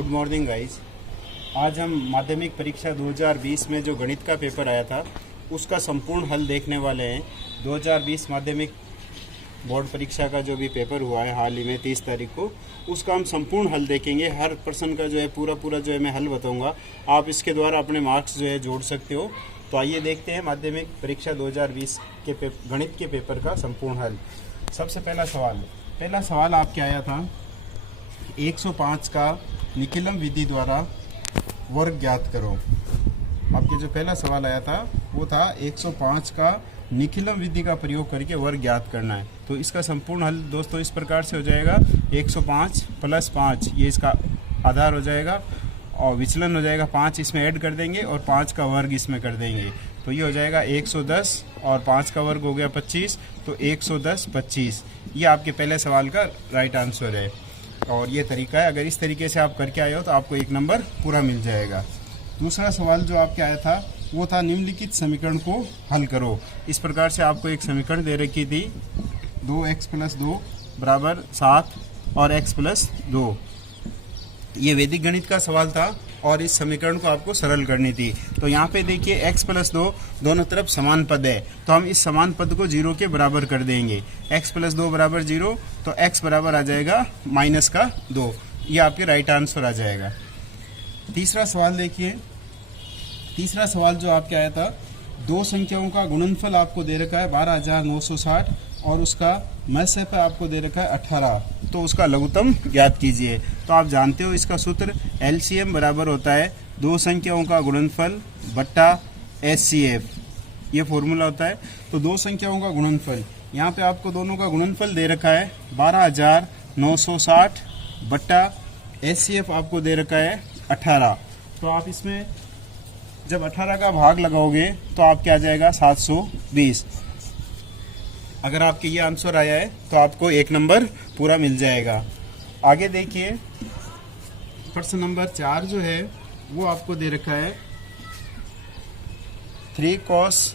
Good morning guys. आज हम माध्यमिक परीक्षा 2020 में जो गणित का पेपर आया था उसका संपूर्ण हल देखने वाले हैं। 2020 माध्यमिक बोर्ड परीक्षा का जो भी पेपर हुआ है हाल ही में 30 तारीख को, उसका हम संपूर्ण हल देखेंगे। हर प्रश्न का जो है पूरा जो है मैं हल बताऊंगा। आप इसके द्वारा अपने मार्क्स जो है जोड़ सकते हो। तो आइए देखते हैं माध्यमिक परीक्षा 2020 के गणित के पेपर का संपूर्ण हल। सबसे पहला सवाल आपके आया था 105 का निखिलम विधि द्वारा वर्ग ज्ञात करो। आपके जो पहला सवाल आया था वो था 105 का निखिलम विधि का प्रयोग करके वर्ग ज्ञात करना है। तो इसका संपूर्ण हल दोस्तों इस प्रकार से हो जाएगा, 105 + 5 ये इसका आधार हो जाएगा और विचलन हो जाएगा 5 इसमें ऐड कर देंगे और 5 का वर्ग इसमें कर देंगे। तो ये हो जाएगा 110 और 5 का वर्ग हो गया 25, तो 110 25 ये आपके पहले सवाल का राइट आंसर है। और ये तरीका है, अगर इस तरीके से आप करके आए हो तो आपको 1 नंबर पूरा मिल जाएगा। दूसरा सवाल जो आपके आया था वो था निम्नलिखित समीकरण को हल करो। इस प्रकार से आपको एक समीकरण दे रखी थी 2x + 2 = 7 और x + 2। ये वैदिक गणित का सवाल था और इस समीकरण को आपको सरल करनी थी। तो यहाँ पे देखिए x + 2 दोनों तरफ समान पद है, तो हम इस समान पद को 0 के बराबर कर देंगे। x + 2 = 0, तो x बराबर आ जाएगा -2। ये आपके राइट आंसर आ जाएगा। तीसरा सवाल देखिए, तीसरा सवाल जो आपके आया था दो संख्याओं का गुणनफल आपको दे रखा है 12,960 और उसका मत्स्य पे आपको दे रखा है 18, तो उसका लघुत्तम ज्ञात कीजिए। तो आप जानते हो इसका सूत्र LCM बराबर होता है दो संख्याओं का गुणनफल बट्टा HCF, ये फॉर्मूला होता है। तो दो संख्याओं का गुणनफल, यहाँ पे आपको दोनों का गुणनफल दे रखा है 12,960 बट्टा HCF आपको दे रखा है 18। तो आप इसमें जब 18 का भाग लगाओगे तो आपके आ जाएगा 720। अगर आपके ये आंसर आया है तो आपको 1 नंबर पूरा मिल जाएगा। आगे देखिए प्रश्न नंबर 4 जो है वो आपको दे रखा है 3 cos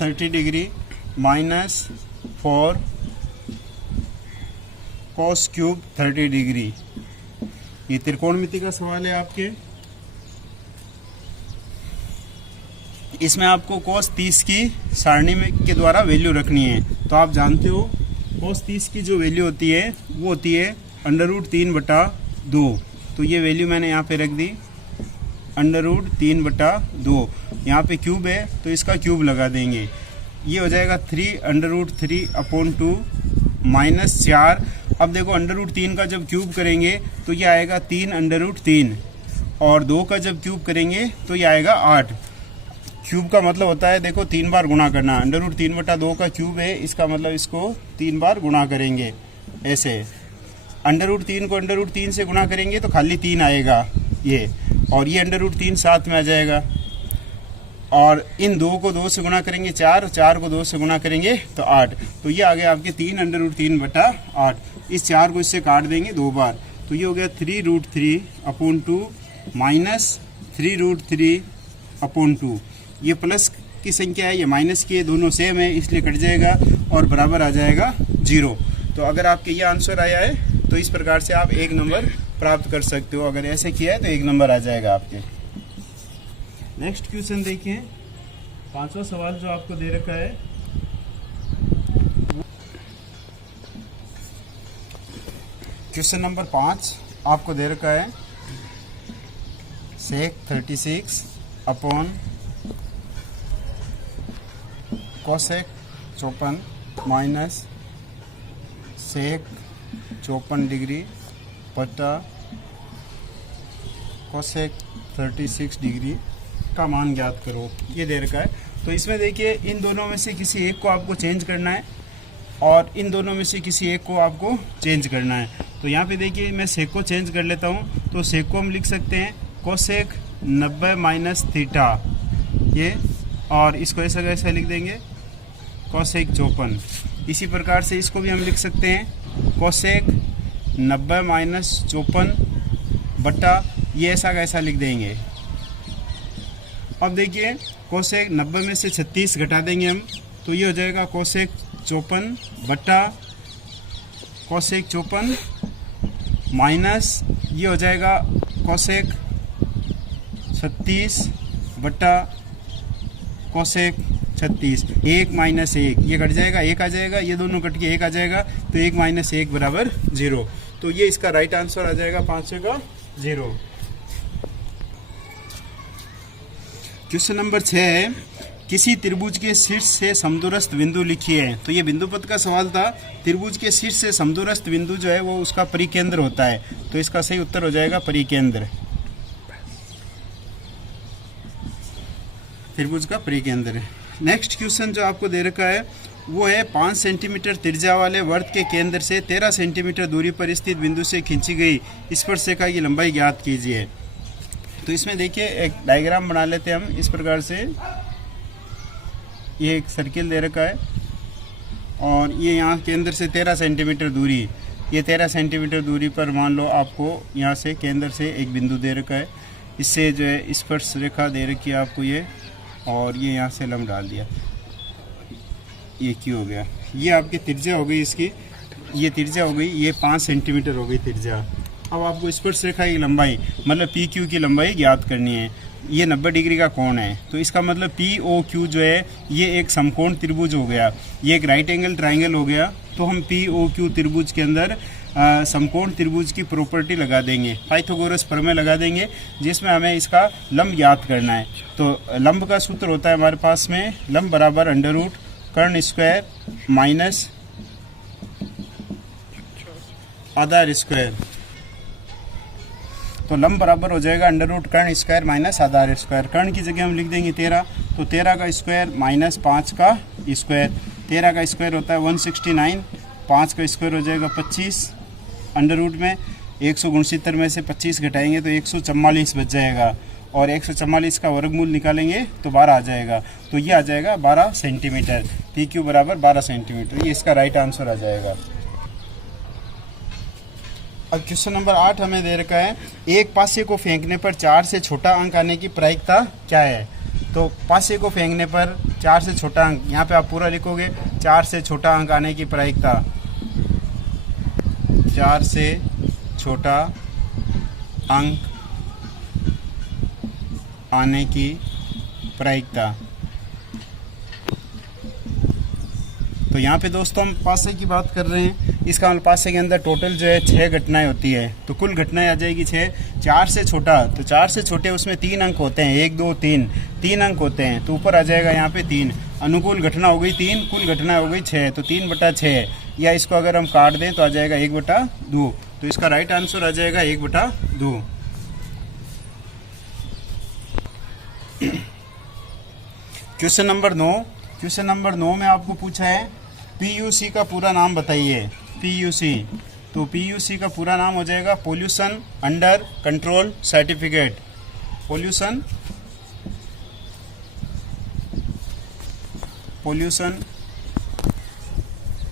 30° - 4 cos क्यूब 30°। ये त्रिकोणमिति का सवाल है आपके। इसमें आपको cos 30 की सारणी में के द्वारा वैल्यू रखनी है। तो आप जानते हो cos 30 की जो वैल्यू होती है वो होती है √3/2। तो ये वैल्यू मैंने यहाँ पे रख दी √3/2। यहाँ पे क्यूब है तो इसका क्यूब लगा देंगे, ये हो जाएगा 3√3/2 -4। अब देखो √3 का जब क्यूब करेंगे तो ये आएगा 3√3 और 2 का जब क्यूब करेंगे तो ये आएगा 8। क्यूब का मतलब होता है देखो 3 बार गुणा करना। √3/2 का क्यूब है, इसका मतलब इसको 3 बार गुणा करेंगे ऐसे। √3 को √3 से गुणा करेंगे तो खाली 3 आएगा ये, और ये √3 साथ में आ जाएगा। और इन 2 को 2 से गुणा करेंगे 4, 4 को 2 से गुणा करेंगे तो 8। तो ये आ गया आपके 3√3/8। इस 4 को इससे काट देंगे 2 बार, तो ये हो गया 3√3/2 -3√3/2। ये प्लस की संख्या है, ये माइनस की है, दोनों सेम है इसलिए कट जाएगा और बराबर आ जाएगा 0। तो अगर आपके ये आंसर आया है तो इस प्रकार से आप 1 नंबर प्राप्त कर सकते हो। अगर ऐसे किया है तो 1 नंबर आ जाएगा आपके। नेक्स्ट क्वेश्चन देखिए, 5वां सवाल जो आपको दे रखा है क्वेश्चन नंबर 5 आपको दे रखा है sec 36 upon cosec 54 minus sec 54° बटा cosec 36° का मान ज्ञात करो, ये दे रखा है। तो इसमें देखिए इन दोनों में से किसी एक को आपको चेंज करना है और इन दोनों में से किसी एक को आपको चेंज करना है। तो यहाँ पे देखिए मैं sec को चेंज कर लेता हूँ। तो sec को हम लिख सकते हैं cosec 90 - थीटा ये, और इसको ऐसा कैसा लिख देंगे cosec 54। इसी प्रकार से इसको भी हम लिख सकते हैं cosec 90 - 54 बटा ये ऐसा कैसा लिख देंगे। अब देखिए cosec 90 में से 36 घटा देंगे हम, तो ये हो जाएगा cosec 54 बटा cosec 54 माइनस ये हो जाएगा कोसेक 36 बट्टा कोसेक 36, 1 माइनस 1 ये कट जाएगा, 1 आ जाएगा, ये दोनों कट के 1 आ जाएगा, तो 1 माइनस 1 बराबर 0। तो ये इसका राइट आंसर आ जाएगा 5 का 0। क्वेश्चन नंबर 6 है, किसी त्रिभुज के शीर्ष से समदूरस्थ बिंदु लिखिए। तो ये बिंदु पद का सवाल था। त्रिभुज के शीर्ष से समदूरस्थ बिंदु जो है वो उसका परिकेंद्र होता है, तो इसका सही उत्तर हो जाएगा परिकेंद्र, त्रिभुज का परिकेंद्र। नेक्स्ट क्वेश्चन जो आपको दे रखा है वो है 5 सेंटीमीटर त्रिज्या वाले वृत्त के केंद्र से 13 सेंटीमीटर दूरी पर स्थित बिंदु से खींची गई स्पर्शरेखा की लंबाई ज्ञात कीजिए। तो इसमें देखिए एक डायग्राम बना लेते हैं हम इस प्रकार से। ये एक सर्किल दे रखा है और ये यहाँ केंद्र से 13 सेंटीमीटर दूरी, ये 13 सेंटीमीटर दूरी पर मान लो आपको यहाँ से केंद्र से एक बिंदु दे रखा है, इससे जो है स्पर्श रेखा दे रखी है आपको ये, और ये यहाँ से लंब डाल दिया, ये क्यों हो गया, ये आपकी त्रिज्या हो गई इसकी, ये त्रिज्या हो गई, ये 5 सेंटीमीटर हो गई त्रिज्या। अब आपको स्पर्श रेखा की लंबाई मतलब पी क्यू की लंबाई ज्ञात करनी है। ये 90 डिग्री का कोण है, तो इसका मतलब पी ओ क्यू जो है ये एक समकोण त्रिभुज हो गया, ये एक राइट एंगल ट्राइंगल हो गया। तो हम पी ओ क्यू त्रिभुज के अंदर समकोण त्रिभुज की प्रॉपर्टी लगा देंगे, पाइथागोरस प्रमेय लगा देंगे, जिसमें हमें इसका लंब ज्ञात करना है। तो लंब का सूत्र होता है हमारे पास में लंब बराबर अंडर रूट कर्ण स्क्वायर माइनस आधार स्क्वायर। तो लंब बराबर हो जाएगा अंडर रूट कर्ण स्क्वायर माइनस आधार स्क्वायर। कर्ण की जगह हम लिख देंगे 13, तो 13 का स्क्वायर माइनस 5 का स्क्वायर, 13 का स्क्वायर होता है 169, 5 का स्क्वायर हो जाएगा 25, अंडर रूट में 169 में से 25 घटाएंगे तो 144 बच जाएगा, और 144 का वर्गमूल निकालेंगे तो 12 आ जाएगा। तो ये आ जाएगा 12 सेंटीमीटर, पी क्यू बराबर 12 सेंटीमीटर, ये इसका राइट आंसर आ जाएगा। अब क्वेश्चन नंबर 8 हमें दे रखा है, एक पासे को फेंकने पर 4 से छोटा अंक आने की प्रायिकता क्या है। तो पासे को फेंकने पर 4 से छोटा अंक, यहाँ पे आप पूरा लिखोगे 4 से छोटा अंक आने की प्रायिकता, 4 से छोटा अंक आने की प्रायिकता। तो यहाँ पे दोस्तों हम पासे की बात कर रहे हैं, इसका मतलब पासे के अंदर टोटल जो है 6 घटनाएं होती है, तो कुल घटनाएं आ जाएगी 6। 4 से छोटा, तो 4 से छोटे उसमें 3 अंक होते हैं, 1 2 3, 3 अंक होते हैं, तो ऊपर आ जाएगा यहाँ पे 3। अनुकूल घटना हो गई 3, कुल घटना हो गई 6, तो 3/6, या इसको अगर हम काट दें तो आ जाएगा 1/2। तो इसका राइट आंसर आ जाएगा 1/2। क्वेश्चन नंबर 9, क्वेश्चन नंबर 9 में आपको पूछा है पीयूसी का पूरा नाम बताइए। पीयूसी, तो पीयूसी का पूरा नाम हो जाएगा pollution under control certificate. Pollution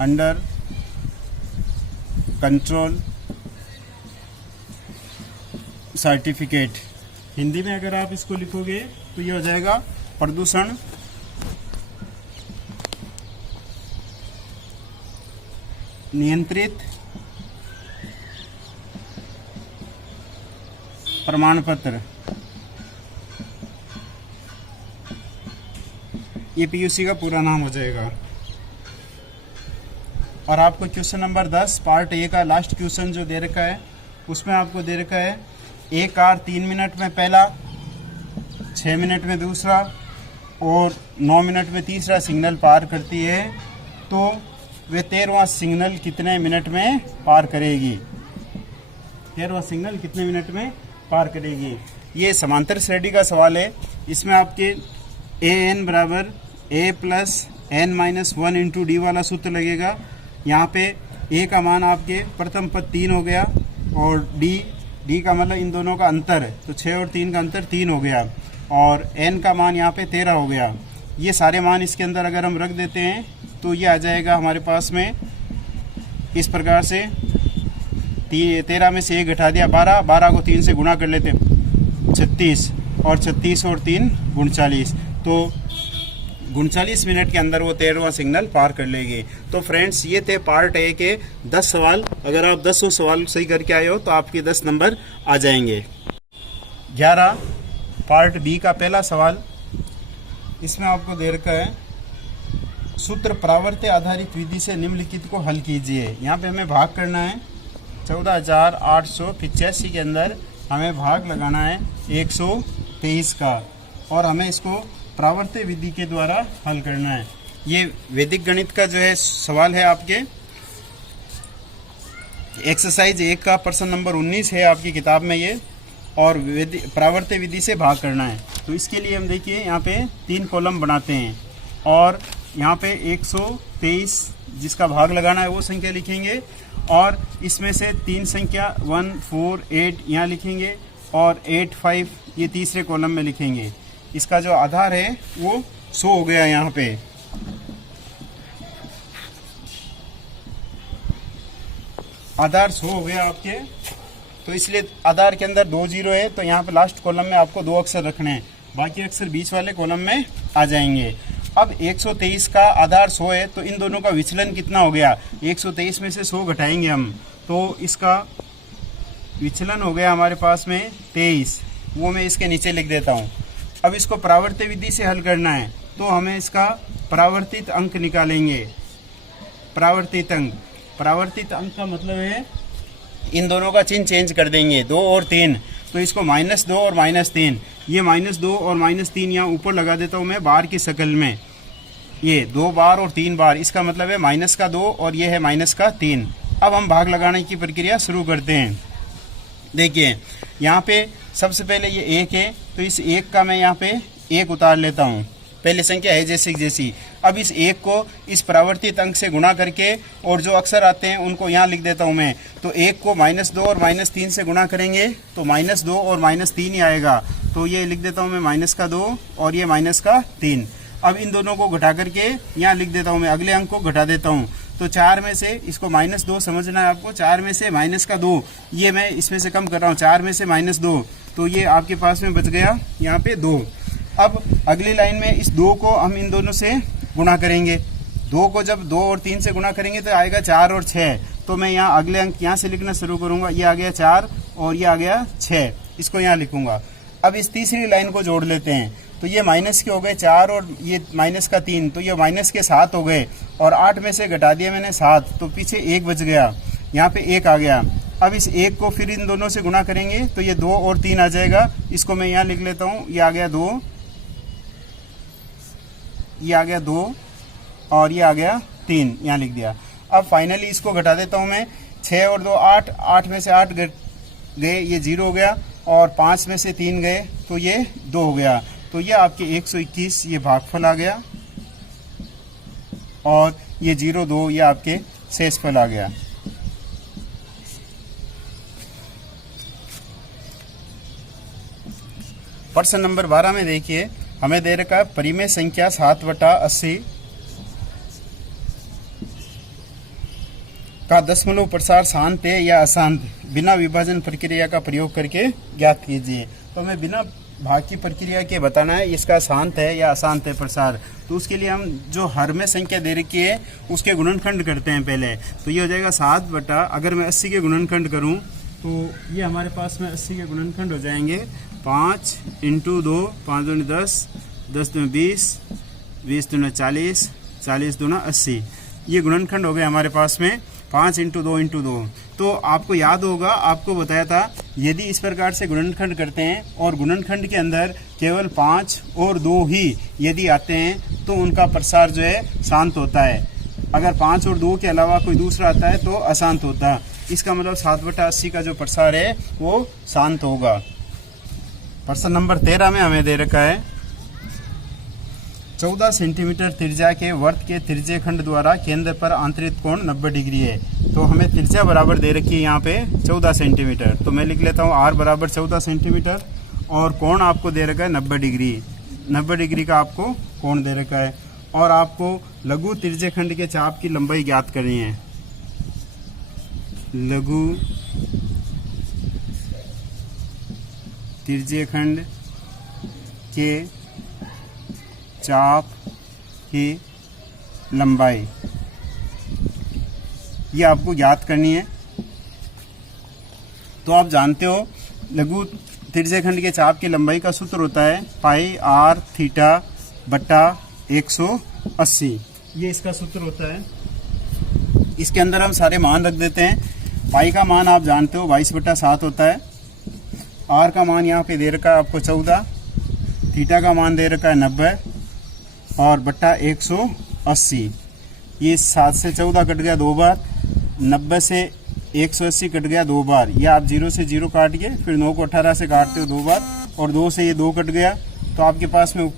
under control certificate. Hindi में अगर आप इसको लिखोगे तो ये हो जाएगा प्रदूषण नियंत्रित प्रमाण पत्र। ये पीयूसी का पूरा नाम हो जाएगा। और आपको क्वेश्चन नंबर 10 पार्ट ए का लास्ट क्वेश्चन जो दे रखा है उसमें आपको दे रखा है, एक कार 3 मिनट में पहला, 6 मिनट में दूसरा और 9 मिनट में तीसरा सिग्नल पार करती है, तो वे 13वां सिग्नल कितने मिनट में पार करेगी। 13वां सिग्नल कितने मिनट में पार करेगी। ये समांतर श्रेणी का सवाल है। इसमें आपके an बराबर a plus n minus 1 into D वाला सूत्र लगेगा। यहाँ पे a का मान आपके प्रथम पद 3 हो गया, और d का मतलब इन दोनों का अंतर है, तो 6 और 3 का अंतर 3 हो गया, और n का मान यहाँ पे 13 हो गया। ये सारे मान इसके अंदर अगर हम रख देते हैं तो ये आ जाएगा हमारे पास में इस प्रकार से, 13 में से 1 घटा दिया 12, 12 को 3 से गुणा कर लेते 36, और 36 और 3 39, तो 39 मिनट के अंदर वो 13वां सिग्नल पार कर लेगी। तो फ्रेंड्स, ये थे पार्ट ए के 10 सवाल। अगर आप 10 सवाल सही करके आए हो तो आपके 10 नंबर आ जाएंगे। 11 पार्ट बी का पहला सवाल, इसमें आपको दे रखा है सूत्र प्रावर्त्य आधारित विधि से निम्नलिखित को हल कीजिए। यहाँ पे हमें भाग करना है 14,885 के अंदर हमें भाग लगाना है 123 का, और हमें इसको प्रावर्त्य विधि के द्वारा हल करना है। ये वैदिक गणित का जो है सवाल है, आपके एक्सरसाइज 1 का प्रश्न नंबर 19 है आपकी किताब में ये, और प्रावर्त्य विधि से भाग करना है। तो इसके लिए हम देखिए यहाँ पे 3 कॉलम बनाते हैं, और यहाँ पे 123 जिसका भाग लगाना है वो संख्या लिखेंगे, और इसमें से 3 संख्या 1, 4, 8 यहाँ लिखेंगे, और 8, 5 ये तीसरे कॉलम में लिखेंगे। इसका जो आधार है वो 100 हो गया यहाँ पे। आधार 100 हो गया आपके, तो इसलिए आधार के अंदर 2 जीरो है, तो यहाँ पे लास्ट कॉलम में आपको 2 अक्षर रखने हैं, बाकी अक्षर बीच वाले कॉलम में आ जाएंगे। अब 123 का आधार 100 है, तो इन दोनों का विचलन कितना हो गया? 123 में से 100 घटाएंगे हम, तो इसका विचलन हो गया हमारे पास में 23। वो मैं इसके नीचे लिख देता हूँ। अब इसको प्रावर्त्य विधि से हल करना है, तो हमें इसका परावर्तित अंक निकालेंगे। परावर्तित अंक का मतलब है इन दोनों का चिन्ह चेंज कर देंगे, 2 और 3, तो इसको -2 और -3, ये -2 और -3 यहाँ ऊपर लगा देता हूँ मैं बार की शक्ल में। ये 2 बार और 3 बार, इसका मतलब है -2 और ये है -3। अब हम भाग लगाने की प्रक्रिया शुरू करते हैं। देखिए यहाँ पे सबसे पहले ये 1 है, तो इस 1 का मैं यहाँ पे 1 उतार लेता हूँ, पहले संख्या है जैसी। अब इस 1 को इस परावर्तित अंक से गुणा करके और जो अक्षर आते हैं उनको यहाँ लिख देता हूँ मैं। तो 1 को -2 और -3 से गुणा करेंगे तो -2 और -3 ही आएगा, तो ये लिख देता हूँ मैं -2 और ये -3। अब इन दोनों को घटा करके यहाँ लिख देता हूँ मैं, अगले अंक को घटा देता हूँ। तो 4 में से इसको -2 समझना है आपको, 4 में से -2 ये मैं इसमें से कम कर रहा हूँ, 4 में से -2, तो ये आपके पास में बच गया यहाँ पे 2। अब अगली लाइन में इस 2 को हम इन दोनों से गुणा करेंगे। 2 को जब 2 और 3 से गुणा करेंगे तो आएगा 4 और 6, तो मैं यहाँ अगले अंक यहाँ से लिखना शुरू करूँगा। ये आ गया 4 और ये आ गया 6, इसको यहाँ लिखूँगा। अब इस तीसरी लाइन को जोड़ लेते हैं, तो ये माइनस के हो गए 4 और ये -3, तो ये माइनस के 7 हो गए, और 8 में से घटा दिया मैंने 7, तो पीछे 1 बच गया, यहाँ पे 1 आ गया। अब इस 1 को फिर इन दोनों से गुणा करेंगे तो ये 2 और 3 आ जाएगा, इसको मैं यहाँ लिख लेता हूँ। ये आ गया 2, ये आ गया 2 और ये आ गया 3, यहाँ लिख दिया। अब फाइनली इसको घटा देता हूँ मैं, 6 और 2 8, 8 में से 8 गए, ये 0 हो गया, और 5 में से 3 गए तो ये 2 हो गया। तो ये आपके 121 ये भागफल आ गया, और ये 0,2 ये आपके शेषफल आ गया। प्रश्न नंबर 12 में देखिए, हमें दे रखा है परिमेय संख्या 7/80 का दशमलव प्रसार शांत है या अशांत, बिना विभाजन प्रक्रिया का प्रयोग करके ज्ञात कीजिए। तो हमें बिना भाग की प्रक्रिया के बताना है इसका शांत है या अशांत है प्रसार। तो उसके लिए हम जो हर में संख्या दे रखी है उसके गुणनखंड करते हैं पहले। तो ये हो जाएगा 7 अगर मैं 80 के गुणनखंड करूं तो ये हमारे पास में 80 के गुणनखंड हो जाएंगे 5 × 2, 5 दूनी 10, 10 दूनी 20, 20 दूनी 40, 40 दूना 80। ये गुणनखंड हो गए हमारे पास में 5 × 2 × 2। तो आपको याद होगा, आपको बताया था यदि इस प्रकार से गुणनखंड करते हैं और गुणनखंड के अंदर केवल 5 और 2 ही यदि आते हैं तो उनका प्रसार जो है शांत होता है। अगर 5 और 2 के अलावा कोई दूसरा आता है तो अशांत होता है। इसका मतलब 7/80 का जो प्रसार है वो शांत होगा। प्रश्न नंबर 13 में हमें दे रखा है 14 सेंटीमीटर त्रिज्या के वर्त के त्रिज्यखंड द्वारा केंद्र पर आंतरिक कोण 90 डिग्री है। तो हमें त्रिज्या बराबर दे रखी है यहाँ पे 14 सेंटीमीटर। तो मैं लिख लेता हूँ r बराबर 14 सेंटीमीटर, और कोण आपको दे रखा है 90 डिग्री। 90 डिग्री का आपको कोण दे रखा है, और आपको लघु त्रिज्यखंड के चाप की लंबाई ज्ञात करनी है। लघु त्रिज्यखंड के चाप की लंबाई ये आपको ज्ञात करनी है। तो आप जानते हो लघु त्रिज्यखंड के चाप की लंबाई का सूत्र होता है पाई आर थीटा बटा 180। ये इसका सूत्र होता है। इसके अंदर हम सारे मान रख देते हैं। पाई का मान आप जानते हो 22/7 होता है। आर का मान यहाँ पे दे रखा है आपको 14, थीटा का मान दे रखा है 90 और बट्टा 180। ये 7 से 14 कट गया 2 बार, 90 से 180 कट गया 2 बार। ये आप 0 से 0 काट के फिर 9 को 18 से काटते हो 2 बार और 2 से ये 2 कट गया तो आपके पास में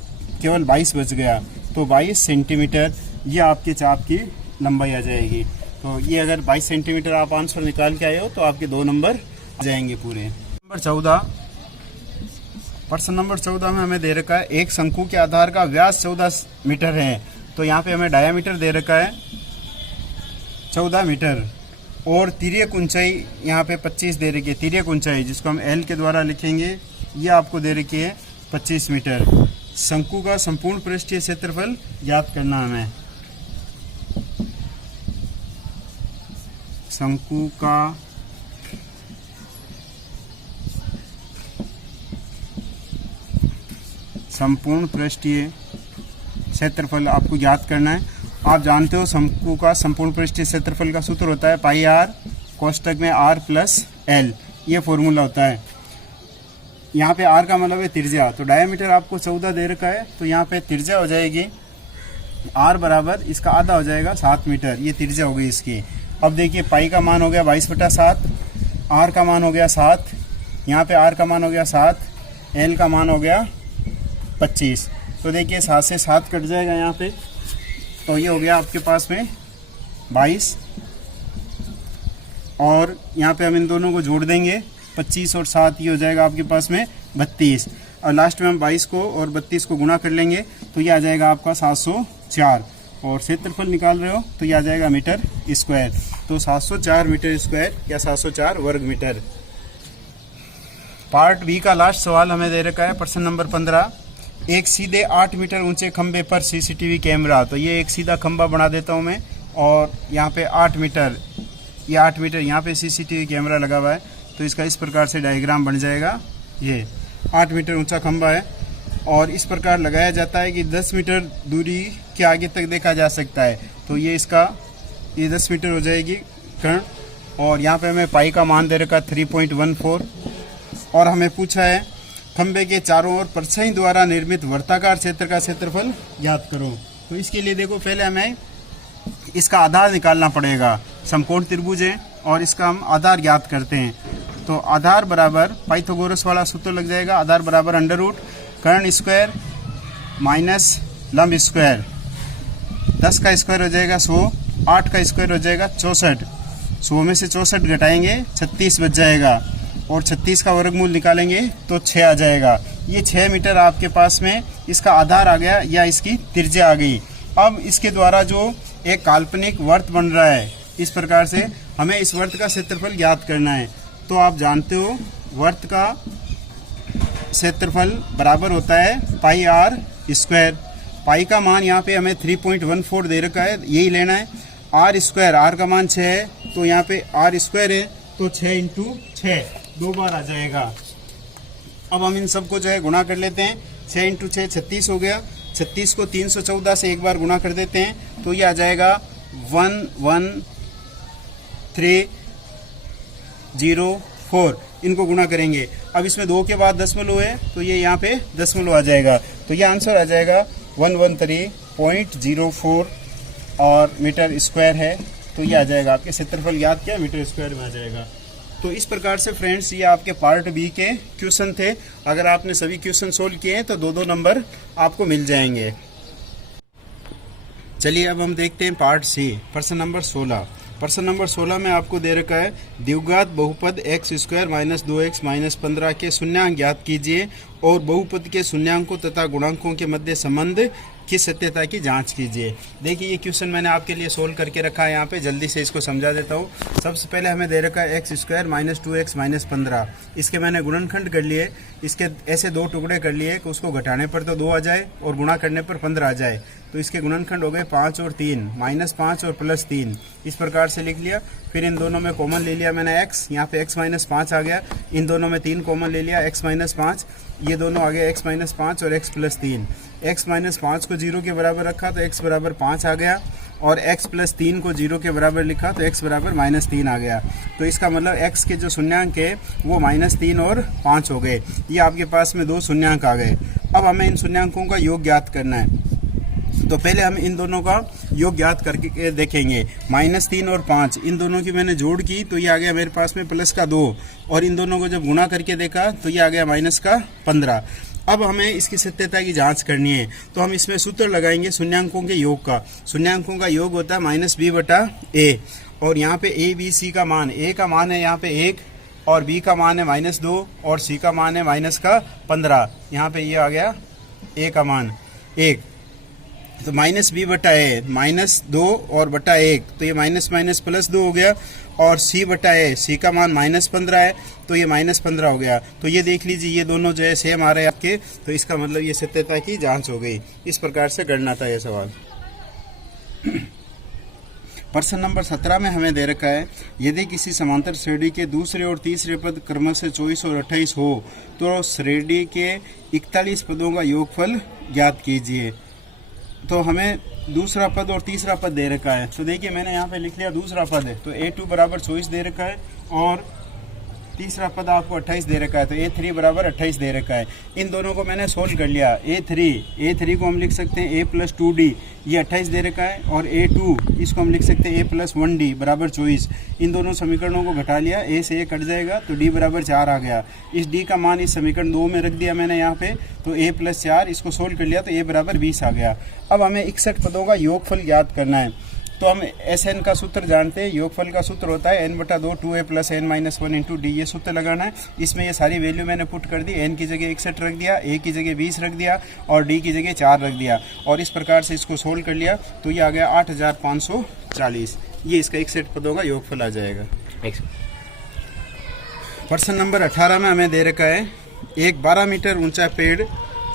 केवल 22 बच गया। तो 22 सेंटीमीटर ये आपके चाप की लंबाई आ जाएगी। तो ये अगर 22 सेंटीमीटर आप आंसर निकाल के आए हो तो आपके 2 नंबर आ जाएंगे पूरे। नंबर 14, प्रश्न नंबर 14 में हमें दे रखा है एक शंकु के आधार का व्यास 14 मीटर है। तो यहाँ पे हमें डायामीटर दे रखा है 14 मीटर और तिर्यक ऊंचाई यहाँ पे 25 दे रखी है। तिर्यक ऊंचाई जिसको हम L के द्वारा लिखेंगे ये आपको दे रखी है 25 मीटर। शंकु का संपूर्ण पृष्ठीय क्षेत्रफल ज्ञात करना हमें। शंकु का संपूर्ण पृष्ठीय क्षेत्रफल आपको ज्ञात करना है। आप जानते हो शंकु का संपूर्ण पृष्ठीय क्षेत्रफल का सूत्र होता है पाई आर कोष्टक में r प्लस एल। ये फॉर्मूला होता है। यहाँ पे r का मतलब है त्रिज्या। तो डायमीटर आपको 14 दे रखा है तो यहाँ पे त्रिज्या हो जाएगी r बराबर इसका आधा हो जाएगा 7 मीटर। ये त्रिज्या हो गई इसकी। अब देखिए पाई का मान हो गया 22/7, r का मान हो गया 7, यहाँ पे r का मान हो गया 7, l का मान हो गया 25। तो देखिए 7 से 7 कट जाएगा यहाँ पे तो ये हो गया आपके पास में 22 और यहाँ पे हम इन दोनों को जोड़ देंगे 25 और 7 ये हो जाएगा आपके पास में 32 और लास्ट में हम 22 को और 32 को गुणा कर लेंगे तो ये आ जाएगा आपका 704 और क्षेत्रफल निकाल रहे हो तो ये आ जाएगा मीटर स्क्वायर। तो 704 मीटर स्क्वायर या 704 वर्ग मीटर। पार्ट बी का लास्ट सवाल हमें दे रखा है प्रश्न नंबर 15। एक सीधे 8 मीटर ऊंचे खंबे पर सीसीटीवी कैमरा। तो ये एक सीधा खंबा बना देता हूँ मैं और यहाँ पे 8 मीटर ये 8 मीटर यहाँ पे सीसीटीवी कैमरा लगा हुआ है। तो इसका इस प्रकार से डायग्राम बन जाएगा। ये 8 मीटर ऊंचा खंबा है और इस प्रकार लगाया जाता है कि 10 मीटर दूरी के आगे तक देखा जा सकता है। तो ये इसका ये 10 मीटर हो जाएगी कर्ण और यहाँ पे हमें पाई का मान दे रखा 3.14 और हमें पूछा है खंबे के चारों ओर परछाई द्वारा निर्मित वर्ताकार क्षेत्र का क्षेत्रफल ज्ञात करो। तो इसके लिए देखो पहले हमें इसका आधार निकालना पड़ेगा। समकोण त्रिभुज है और इसका हम आधार ज्ञात करते हैं। तो आधार बराबर पाइथागोरस वाला सूत्र लग जाएगा। आधार बराबर अंडर रूट कर्ण स्क्वायर माइनस लंब स्क्वायर। 10 का स्क्वायर हो जाएगा 100, 8 का स्क्वायर हो जाएगा 64। 100 में से 64 घटाएंगे 36 बच जाएगा और 36 का वर्गमूल निकालेंगे तो 6 आ जाएगा। ये 6 मीटर आपके पास में इसका आधार आ गया या इसकी त्रिज्या आ गई। अब इसके द्वारा जो एक काल्पनिक वर्त बन रहा है इस प्रकार से हमें इस वर्त का क्षेत्रफल ज्ञात करना है। तो आप जानते हो वर्त का क्षेत्रफल बराबर होता है पाई आर स्क्वायर। पाई का मान यहाँ पे हमें 3.14 दे रखा है, यही लेना है। आर स्क्वायर, आर का मान 6 है तो यहाँ पे आर स्क्वायर है तो 6 × 6 2 बार आ जाएगा। अब हम इन सबको जो है गुणा कर लेते हैं। 6 × 6 36 हो गया। 36 को 314 से एक बार गुणा कर देते हैं तो ये आ जाएगा 11304। इनको गुणा करेंगे। अब इसमें 2 के बाद दशमलव है तो ये यहाँ पे दशमलव आ जाएगा। तो ये आंसर आ जाएगा 113.04 और मीटर स्क्वायर है। तो ये आ जाएगा आपके क्षेत्रफल याद किया मीटर स्क्वायर में आ जाएगा। तो इस प्रकार से फ्रेंड्स ये आपके पार्ट बी के क्वेश्चन थे। अगर आपने सभी क्वेश्चन सोल्व किए हैं तो 2-2 नंबर आपको मिल जाएंगे। चलिए अब हम देखते हैं पार्ट सी प्रश्न नंबर 16। प्रश्न नंबर 16 में आपको दे रखा है द्विघात बहुपद x² - 2x - 15 के शून्यांक ज्ञात कीजिए और बहुपद के शून्यांकों तथा गुणांकों के मध्य संबंध की सत्यता की जांच कीजिए। देखिए ये क्वेश्चन मैंने आपके लिए सोल्व करके रखा है यहाँ पे, जल्दी से इसको समझा देता हूँ। सबसे पहले हमें दे रखा है x² - 2x - 15। इसके मैंने गुणनखंड कर लिए, इसके ऐसे दो टुकड़े कर लिए कि उसको घटाने पर तो 2 आ जाए और गुणा करने पर 15 आ जाए। तो इसके गुणनखंड हो गए 5 और 3, -5 और +3, इस प्रकार से लिख लिया। फिर इन दोनों में कॉमन ले लिया मैंने x, यहाँ पे x - 5 आ गया। इन दोनों में 3 कॉमन ले लिया, x - 5, ये दोनों आ गए x - 5 और x + 3। x - 5 को 0 के बराबर रखा तो x बराबर 5 आ गया, और x + 3 को 0 के बराबर लिखा तो x बराबर -3 आ गया। तो इसका मतलब x के जो शून्यांक है वो -3 और 5 हो गए। ये आपके पास में 2 शून्यांक आ गए। अब हमें इन शून्यांकों का योग ज्ञात करना है। तो पहले हम इन दोनों का योग ज्ञात करके देखेंगे। -3 और 5, इन दोनों की मैंने जोड़ की तो ये आ गया मेरे पास में +2, और इन दोनों को जब गुणा करके देखा तो ये आ गया -15। अब हमें इसकी सत्यता की जांच करनी है, तो हम इसमें सूत्र लगाएंगे शून्यांकों के योग का। शून्यांकों का योग होता है -b/a, और यहाँ पे a, b, c का मान, a का मान है यहाँ पे 1, और b का मान है -2, और c का मान है -15। यहाँ पे ये आ गया a का मान 1, तो -b/a, -2 और बटा 1, तो ये +2 हो गया, और c/a, c का मान -15 है तो ये -15 हो गया। तो ये देख लीजिए ये दोनों जो है सेम आ रहे हैं आपके, तो इसका मतलब ये सत्यता की जांच हो गई। इस प्रकार से गणना था ये सवाल। प्रश्न नंबर 17 में हमें दे रखा है, यदि किसी समांतर श्रेणी के दूसरे और तीसरे पद क्रमशः 24 और 28 हो तो श्रेणी के 41 पदों का योगफल ज्ञात कीजिए। तो हमें दूसरा पद और तीसरा पद दे रखा है। तो देखिए मैंने यहाँ पे लिख लिया दूसरा पद है, तो a2 बराबर 24 दे रखा है, और तीसरा पद आपको 28 दे रखा है, तो a3 बराबर 28 दे रखा है। इन दोनों को मैंने सोल्व कर लिया। a3 को हम लिख सकते हैं a + 2d, ये 28 दे रखा है, और a2 इसको हम लिख सकते हैं a + 1d बराबर 24। इन दोनों समीकरणों को घटा लिया, a से a कट जाएगा तो d बराबर 4 आ गया। इस d का मान इस समीकरण 2 में रख दिया मैंने यहाँ पे, तो a + 4, इसको सोल्व कर लिया तो a बराबर 20 आ गया। अब हमें 61 पदों का योगफल ज्ञात करना है। तो हम SN का सूत्र जानते हैं, योगफल का सूत्र होता है n/2 2a + n - 1 × d, ये सूत्र लगाना है। इसमें ये सारी वैल्यू मैंने पुट कर दी, n की जगह 61 रख दिया, a की जगह 20 रख दिया, और d की जगह 4 रख दिया, और इस प्रकार से इसको सोल्व कर लिया तो ये आ गया 8540। ये इसका 61 पदों का योगफल आ जाएगा। प्रश्न नंबर 18 में हमें दे रखा है, एक 12 मीटर ऊंचा पेड़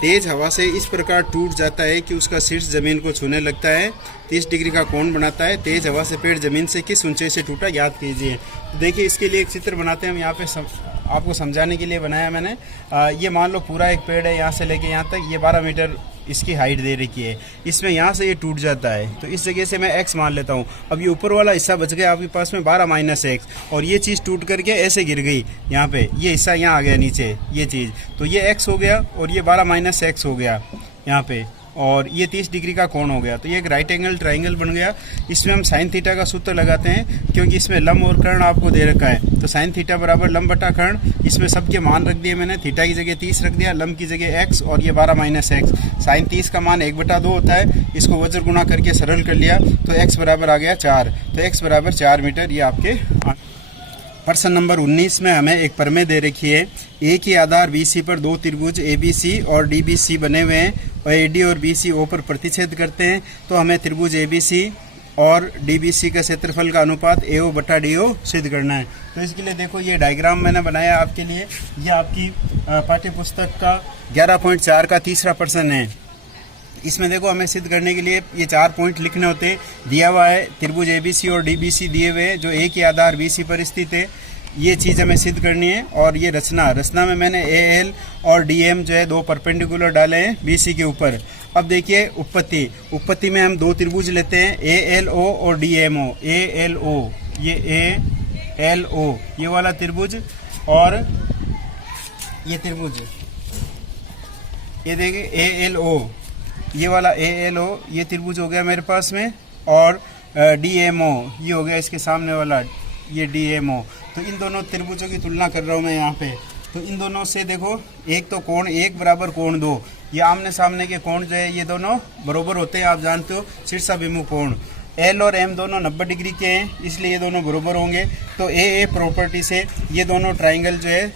तेज हवा से इस प्रकार टूट जाता है कि उसका शीर्ष जमीन को छूने लगता है, 30 डिग्री का कोण बनाता है। तेज हवा से पेड़ जमीन से किस ऊंचाई से टूटा ज्ञात कीजिए। देखिए इसके लिए एक चित्र बनाते हैं हम, यहाँ पे आपको समझाने के लिए बनाया मैंने। ये मान लो पूरा एक पेड़ है, यहाँ से लेके यहाँ तक, ये 12 मीटर इसकी हाइट दे रखी है। इसमें यहाँ से ये टूट जाता है, तो इस जगह से मैं x मान लेता हूँ। अब ये ऊपर वाला हिस्सा बच गया आपके पास में 12 - x, और ये चीज़ टूट करके ऐसे गिर गई यहाँ पे, ये हिस्सा यहाँ आ गया नीचे, ये चीज़, तो ये x हो गया, और ये 12 - x हो गया यहाँ पे, और ये 30 डिग्री का कोण हो गया। तो ये एक राइट एंगल ट्राइंगल बन गया। इसमें हम साइन थीटा का सूत्र लगाते हैं, क्योंकि इसमें लंब और कर्ण आपको दे रखा है। तो साइन थीटा बराबर लंब बटा कर्ण, इसमें सबके मान रख दिए मैंने, थीटा की जगह 30 रख दिया, लंब की जगह x, और ये 12 - x। साइन 30 का मान 1/2 होता है, इसको वज्र गुणा करके सरल कर लिया तो x बराबर आ गया 4। तो x बराबर 4 मीटर, ये आपके। प्रश्न नंबर 19 में हमें एक प्रमेय दे रखी है, ए के आधार BC पर 2 त्रिभुज ABC और DBC बने हुए हैं, और AD और BC O पर प्रतिच्छेद करते हैं। तो हमें त्रिभुज ABC और DBC का क्षेत्रफल का अनुपात AO/DO सिद्ध करना है। तो इसके लिए देखो ये डायग्राम मैंने बनाया आपके लिए, ये आपकी पाठ्य पुस्तक का 11.4 का तीसरा प्रश्न है। इसमें देखो हमें सिद्ध करने के लिए ये 4 पॉइंट लिखने होते हैं। दिया हुआ है त्रिभुज ABC और DBC दिए हुए हैं, जो A के आधार BC पर स्थित है। ये चीज़ हमें सिद्ध करनी है। और ये रचना में मैंने AL और DM जो है 2 परपेंडिकुलर डाले हैं BC के ऊपर। अब देखिए उत्पत्ति में हम 2 त्रिभुज लेते हैं, ALO और DMO। ALO, ये ALO ये वाला त्रिभुज, और ये त्रिभुज, ये देखिए ALO, ये वाला ALO, ये त्रिभुज हो गया मेरे पास में, और DMO ये हो गया इसके सामने वाला, ये DMO। तो इन दोनों त्रिभुजों की तुलना कर रहा हूँ मैं यहाँ पे। तो इन दोनों से देखो, एक तो कोण 1 बराबर कोण 2, ये आमने सामने के कोण जो है ये दोनों बराबर होते हैं, आप जानते हो, शीर्षाभिमुख कोण। L और M दोनों 90 डिग्री के हैं, इसलिए ये दोनों बराबर होंगे। तो AA प्रॉपर्टी से ये दोनों ट्राइंगल जो है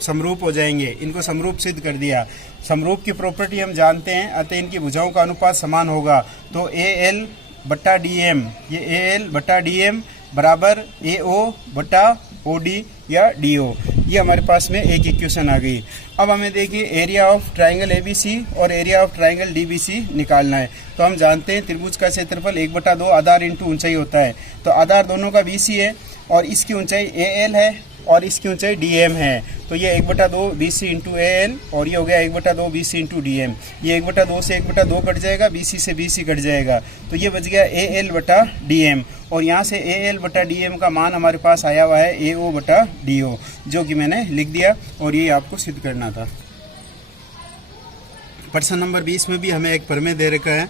समरूप हो जाएंगे। इनको समरूप सिद्ध कर दिया। समरूप की प्रॉपर्टी हम जानते हैं, अतः इनकी भुजाओं का अनुपात समान होगा। तो AL बट्टा DM, ये AL बट्टा DM बराबर AO बट्टा OD या DO, ये हमारे पास में एक इक्वेशन आ गई। अब हमें देखिए एरिया ऑफ ट्राइंगल ABC और एरिया ऑफ ट्राइंगल DBC निकालना है। तो हम जानते हैं त्रिभुज का क्षेत्रफल 1/2 आधार इंटू ऊंचाई होता है। तो आधार दोनों का BC है और इसकी ऊंचाई AL है और इसकी ऊंचाई DM है। तो ये 1/2 BC इंटू AL और ये हो गया 1/2 BC इंटू DM। ये 1/2 से 1/2 कट जाएगा, BC से BC कट जाएगा, तो ये बच गया AL बटा DM। और यहाँ से AL बटा DM का मान हमारे पास आया हुआ है AO बटा DO, जो कि मैंने लिख दिया और ये आपको सिद्ध करना था। प्रश्न नंबर 20 में भी हमें एक प्रमेय दे रखा है।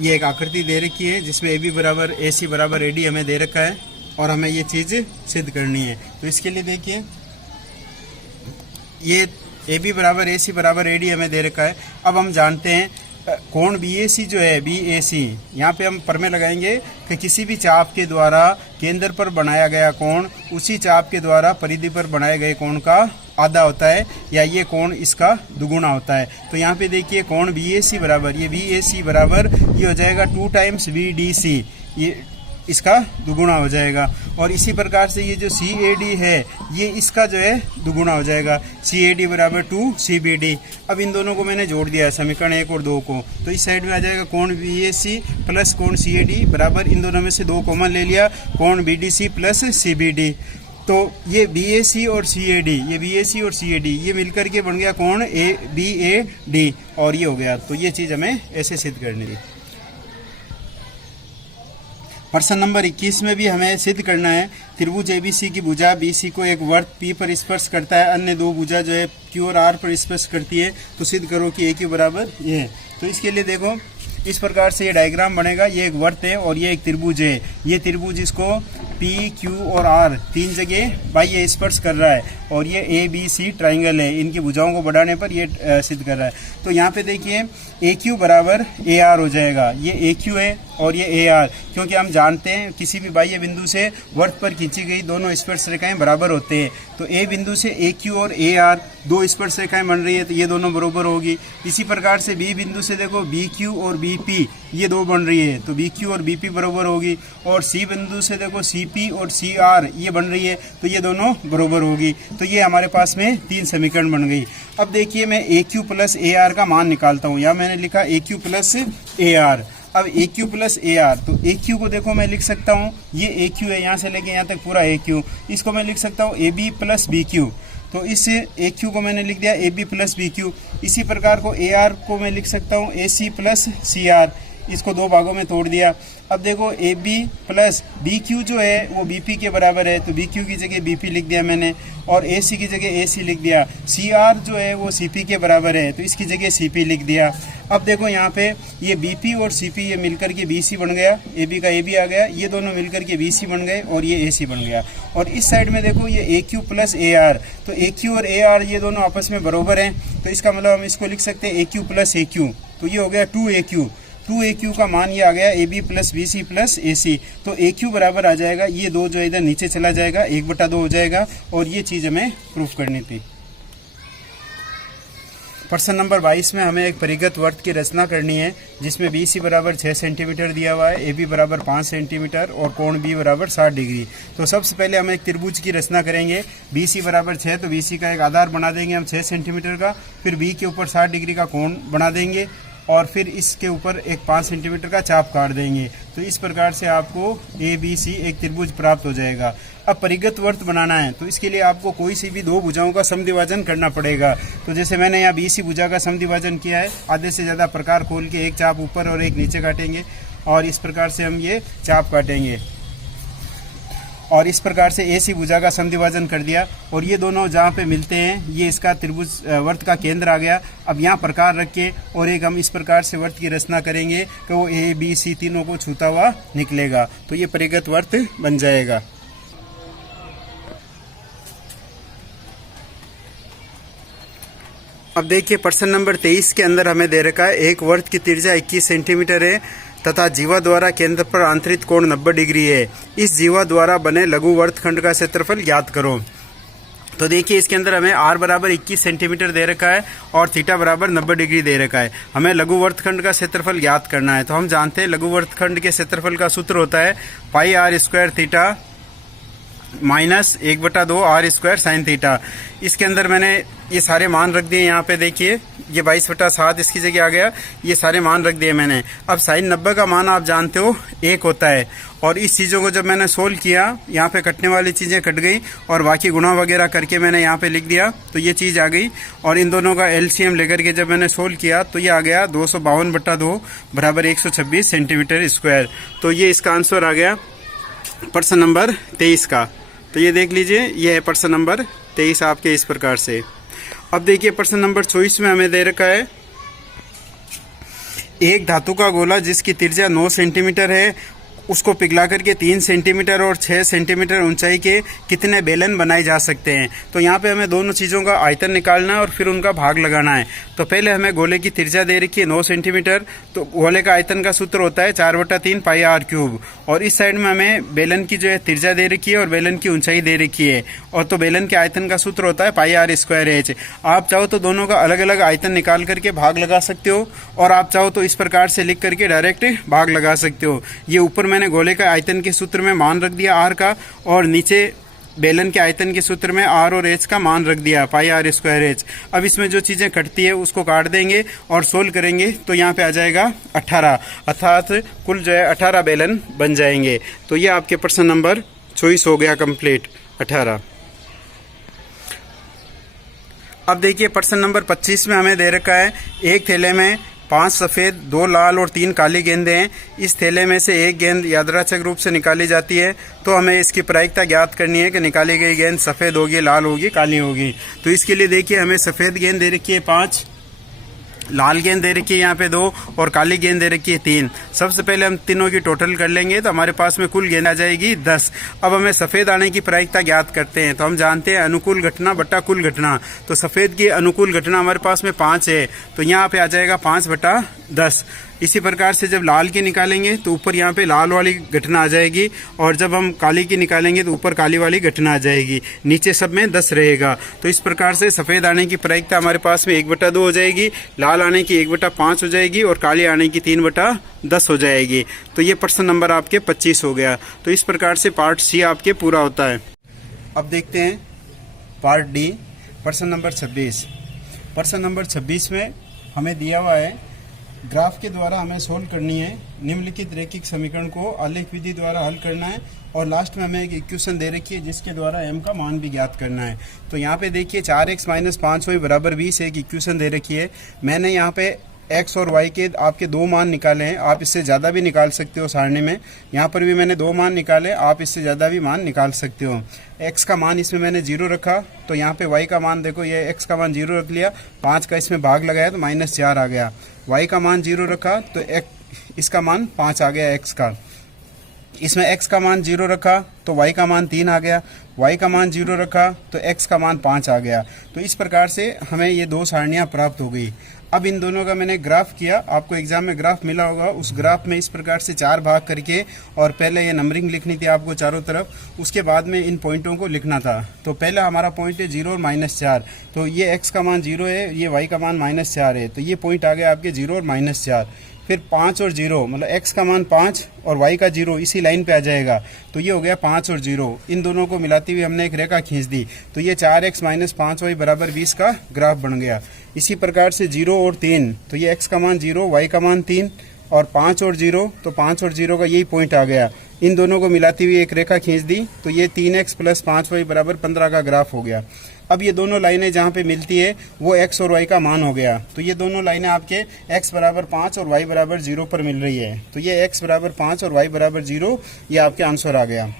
ये एक आकृति दे रखी है जिसमें AB बराबर AC बराबर AD हमें दे रखा है और हमें ये चीज़ सिद्ध करनी है। तो इसके लिए देखिए ये AB बराबर AC बराबर AD हमें दे रखा है। अब हम जानते हैं कोण BAC जो है BAC, यहाँ पे हम प्रमेय लगाएंगे कि किसी भी चाप के द्वारा केंद्र पर बनाया गया कोण उसी चाप के द्वारा परिधि पर बनाए गए कोण का आधा होता है या ये कोण इसका दुगुना होता है। तो यहाँ पे देखिए कोण BAC बराबर ये BAC बराबर ये हो जाएगा 2 टाइम्स BDC, ये इसका दुगुना हो जाएगा। और इसी प्रकार से ये जो CAD है ये इसका जो है दुगुना हो जाएगा, CAD बराबर 2 CBD। अब इन दोनों को मैंने जोड़ दिया है समीकरण 1 और 2 को, तो इस साइड में आ जाएगा कोण BAC प्लस कोण CAD बराबर इन दोनों में से 2 कॉमन ले लिया, कोण BDC प्लस CBD। तो ये BAC और CAD, ये BAC और CAD ये मिलकर के बन गया कोण BAD और ये हो गया। तो ये चीज़ हमें ऐसे सिद्ध करनी थी। प्रश्न नंबर 21 में भी हमें सिद्ध करना है त्रिभुज ABC की भुजा BC को एक वृत्त P पर स्पर्श करता है, अन्य दो भुजा जो है Q और R पर स्पर्श करती है। तो सिद्ध करो कि AQ बराबर ये है। तो इसके लिए देखो इस प्रकार से ये डायग्राम बनेगा। ये एक वृत्त है और ये एक त्रिभुज है। ये त्रिभुज इसको P, Q और R 3 जगह बाह्य स्पर्श कर रहा है और ये ABC ट्राइंगल है। इनकी भुजाओं को बढ़ाने पर ये सिद्ध कर रहा है। तो यहाँ पे देखिए AQ बराबर AR हो जाएगा। ये AQ है और ये AR, क्योंकि हम जानते हैं किसी भी बाह्य बिंदु से वृत्त पर खींची गई दोनों स्पर्श रेखाएं बराबर होते हैं। तो A बिंदु से AQ और AR 2 स्पर्श रेखाएं बन रही है, तो ये दोनों बराबर होगी। इसी प्रकार से B बिंदु से देखो BQ और BP ये 2 बन रही है, तो BQ और BP बराबर होगी। और C बिंदु से देखो CP और CR ये बन रही है, तो ये दोनों बराबर होगी। तो ये हमारे पास में 3 समीकरण बन गई। अब देखिए मैं AQ प्लस AR का मान निकालता हूँ। यहाँ मैंने लिखा AQ प्लस AR। अब AQ प्लस AR, तो AQ को देखो मैं लिख सकता हूँ, ये AQ है, यहाँ से लेके यहाँ तक पूरा AQ। इसको मैं लिख सकता हूँ AB प्लस BQ। तो इस AQ को मैंने लिख दिया AB प्लस BQ। इसी प्रकार को AR को मैं लिख सकता हूँ AC प्लस CR। इसको 2 भागों में तोड़ दिया। अब देखो AB प्लस BQ जो है वो BP के बराबर है, तो BQ की जगह BP लिख दिया मैंने और AC की जगह AC लिख दिया। CR जो है वो CP के बराबर है, तो इसकी जगह CP लिख दिया। अब देखो यहाँ पे ये BP और CP ये मिलकर के BC बन गया, AB का AB आ गया, ये दोनों मिलकर के BC बन गए और ये AC बन गया। और इस साइड में देखो ये AQ प्लस AR, तो AQ और AR ये दोनों आपस में बराबर हैं, तो इसका मतलब हम इसको लिख सकते हैं AQ प्लस AQ। तो ये हो गया 2AQ। 2AQ का मान ये आ गया AB plus BC plus AC। तो AQ बराबर आ जाएगा, ये 2 जो इधर नीचे चला जाएगा, 1/2 हो जाएगा। और ये चीज़ हमें प्रूफ करनी थी। प्रश्न नंबर 22 में हमें एक परिगत वृत्त की रचना करनी है जिसमें BC बराबर 6 सेंटीमीटर दिया हुआ है, AB बराबर 5 सेंटीमीटर और कोण B बराबर 60 डिग्री। तो सबसे पहले हम एक त्रिभुज की रचना करेंगे। BC बराबर 6, तो BC का एक आधार बना देंगे हम 6 सेंटीमीटर का, फिर B के ऊपर 60 डिग्री का कोण बना देंगे और फिर इसके ऊपर एक 5 सेंटीमीटर का चाप काट देंगे। तो इस प्रकार से आपको ABC एक त्रिभुज प्राप्त हो जाएगा। अब परिगत वृत्त बनाना है, तो इसके लिए आपको कोई सी भी 2 भुजाओं का समद्विभाजन करना पड़ेगा। तो जैसे मैंने यहाँ BC भुजा का समद्विभाजन किया है, आधे से ज़्यादा प्रकार खोल के एक चाप ऊपर और एक नीचे काटेंगे और इस प्रकार से हम ये चाप काटेंगे। और इस प्रकार से AC भुजा का समद्विभाजन कर दिया और ये दोनों जहाँ पे मिलते हैं ये इसका त्रिभुज वृत्त का केंद्र आ गया। अब यहाँ प्रकार रख के और एक हम इस प्रकार से वृत्त की रचना करेंगे कि वो ABC तीनों को छूता हुआ निकलेगा, तो ये परिगत वृत्त बन जाएगा। अब देखिए प्रश्न नंबर 23 के अंदर हमें दे रखा है एक वृत्त की त्रिज्या 21 सेंटीमीटर है तथा जीवा द्वारा केंद्र पर आंतरिक कोण 90 डिग्री है। इस जीवा द्वारा बने लघु वर्तखंड का क्षेत्रफल ज्ञात करो। तो देखिए इसके अंदर हमें r बराबर 21 सेंटीमीटर दे रखा है और थीटा बराबर 90 डिग्री दे रखा है। हमें लघु वर्तखंड का क्षेत्रफल ज्ञात करना है। तो हम जानते हैं लघु वर्तखंड के क्षेत्रफल का सूत्र होता है पाई r square theta minus 1/2 r square sine theta. इसके अंदर मैंने ये सारे मान रख दिए। यहाँ पे देखिए ये 22/7 इसकी जगह आ गया, ये सारे मान रख दिए मैंने। अब साइन 90 का मान आप जानते हो 1 होता है। और इस चीज़ों को जब मैंने सोल्व किया, यहाँ पे कटने वाली चीज़ें कट गई और बाकी गुणा वगैरह करके मैंने यहाँ पे लिख दिया, तो ये चीज़ आ गई। और इन दोनों का एलसीएम लेकर के जब मैंने सोल्व किया तो ये आ गया 252/2 बराबर 126 सेंटीमीटर स्क्वायर। तो ये इसका आंसर आ गया प्रश्न नंबर 23 का। तो ये देख लीजिए, ये है प्रश्न नंबर 23 आपके इस प्रकार से। अब देखिए प्रश्न नंबर 24 में हमें दे रखा है एक धातु का गोला जिसकी त्रिज्या 9 सेंटीमीटर है, उसको पिघला करके 3 सेंटीमीटर और 6 सेंटीमीटर ऊंचाई के कितने बेलन बनाए जा सकते हैं। तो यहाँ पे हमें दोनों चीज़ों का आयतन निकालना है और फिर उनका भाग लगाना है। तो पहले हमें गोले की त्रिज्या दे रखी है 9 सेंटीमीटर, तो गोले का आयतन का सूत्र होता है 4/3 पाई r³। और इस साइड में हमें बेलन की जो है त्रिज्या दे रखी है और बेलन की ऊंचाई दे रखी है। और तो बेलन के आयतन का सूत्र होता है पाई r²h। आप चाहो तो दोनों का अलग अलग आयतन निकाल करके भाग लगा सकते हो, और आप चाहो तो इस प्रकार से लिख करके डायरेक्ट भाग लगा सकते हो। ये ऊपर मैंने गोले का आयतन के सूत्र में मान रख दिया r का, और नीचे बेलन के आयतन के सूत्र में r और h का मान रख दिया पाई r²h। अब इसमें जो चीज़ें कटती है उसको काट देंगे और सोल्व करेंगे तो यहाँ पे आ जाएगा 18, अर्थात कुल जो है 18 बेलन बन जाएंगे। तो ये आपके प्रश्न नंबर 24 हो गया कंप्लीट, 18। अब देखिए प्रश्न नंबर 25 में हमें दे रखा है एक थैले में 5 सफ़ेद, 2 लाल और 3 काली गेंदें हैं। इस थैले में से एक गेंद यादृच्छिक रूप से निकाली जाती है। तो हमें इसकी प्रायिकता ज्ञात करनी है कि निकाली गई गेंद सफ़ेद होगी, लाल होगी, काली होगी। तो इसके लिए देखिए हमें सफ़ेद गेंद दे रखी है 5, लाल गेंद दे रखी है यहाँ पे 2 और काली गेंद दे रखी है 3। सबसे पहले हम तीनों की टोटल कर लेंगे तो हमारे पास में कुल गेंद आ जाएगी 10। अब हमें सफ़ेद आने की प्रायिकता ज्ञात करते हैं। तो हम जानते हैं अनुकूल घटना बटा कुल घटना। तो सफ़ेद की अनुकूल घटना हमारे पास में 5 है, तो यहाँ पे आ जाएगा 5/10। इसी प्रकार से जब लाल की निकालेंगे तो ऊपर यहाँ पे लाल वाली घटना आ जाएगी, और जब हम काली की निकालेंगे तो ऊपर काली वाली घटना आ जाएगी, नीचे सब में 10 रहेगा। तो इस प्रकार से सफ़ेद आने की प्रायिकता हमारे पास में 1/2 हो जाएगी, लाल आने की 1/5 हो जाएगी और काली आने की 3/10 हो जाएगी। तो ये प्रश्न नंबर आपके 25 हो गया। तो इस प्रकार से पार्ट सी आपके पूरा होता है। अब देखते हैं पार्ट डी, प्रश्न नंबर 26। प्रश्न नंबर 26 में हमें दिया हुआ है ग्राफ के द्वारा हमें सोल्व करनी है निम्नलिखित रैखिक समीकरण को आलेख विधि द्वारा हल करना है, और लास्ट में हमें एक इक्वेशन दे रखी है जिसके द्वारा m का मान भी ज्ञात करना है। तो यहाँ पे देखिए 4x - 5y बराबर 20 एक इक्वेशन दे रखी है। मैंने यहाँ पे x और y के आपके 2 मान निकाले हैं। आप इससे ज़्यादा भी निकाल सकते हो सारणी में। यहाँ पर भी मैंने 2 मान निकाले, आप इससे ज़्यादा भी मान निकाल सकते हो। x का मान इसमें मैंने 0 रखा, तो यहाँ पे y का मान देखो, ये x का मान 0 रख लिया, 5 का इसमें भाग लगाया तो -4 आ गया। y का मान 0 रखा तो इसका मान 5 आ गया x का। इसमें x का मान 0 रखा तो y का मान 3 आ गया, y का मान 0 रखा तो x का मान 5 आ गया। तो इस प्रकार से हमें ये 2 सारणियाँ प्राप्त हो गई। अब इन दोनों का मैंने ग्राफ किया, आपको एग्जाम में ग्राफ मिला होगा। उस ग्राफ में इस प्रकार से 4 भाग करके, और पहले ये नंबरिंग लिखनी थी आपको चारों तरफ, उसके बाद में इन पॉइंटों को लिखना था। तो पहला हमारा पॉइंट है 0 और -4, तो ये x का मान 0 है, ये y का मान -4 है, तो ये पॉइंट आ गया आपके 0 और -4। फिर 5 और 0, मतलब x का मान 5 और y का 0 इसी लाइन पे आ जाएगा, तो ये हो गया 5 और 0। इन दोनों को मिलाती हुई हमने एक रेखा खींच दी, तो ये 4x - 5y बराबर 20 का ग्राफ बन गया। इसी प्रकार से 0 और 3, तो ये x का मान 0, y का मान 3, और 5 और 0, तो 5 और 0 का यही पॉइंट आ गया। इन दोनों को मिलाती हुई एक रेखा खींच दी, तो ये 3x + 5y बराबर 15 का ग्राफ हो गया। अब ये दोनों लाइनें जहाँ पे मिलती है वो x और y का मान हो गया। तो ये दोनों लाइनें आपके x बराबर 5 और y बराबर 0 पर मिल रही है। तो ये x बराबर 5 और y बराबर 0, ये आपके आंसर आ गया।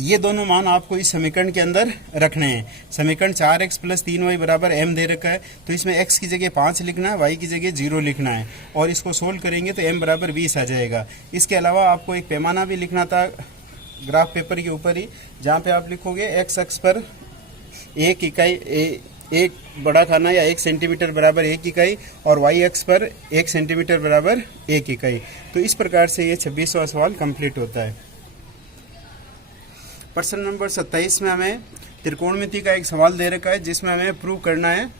ये दोनों मान आपको इस समीकरण के अंदर रखने हैं। समीकरण 4x + 3y बराबर m दे रखा है, तो इसमें x की जगह 5 लिखना है, y की जगह 0 लिखना है, और इसको सोल्व करेंगे तो m बराबर 20 आ जाएगा। इसके अलावा आपको एक पैमाना भी लिखना था ग्राफ पेपर के ऊपर ही, जहाँ पे आप लिखोगे x अक्ष पर 1 इकाई, एक बड़ा खाना या 1 सेंटीमीटर बराबर 1 इकाई, और y अक्ष पर 1 सेंटीमीटर बराबर 1 इकाई। तो इस प्रकार से ये 26वां सवाल कंप्लीट होता है। प्रश्न नंबर 27 में हमें त्रिकोणमिति का एक सवाल दे रखा है जिसमें हमें प्रूव करना है।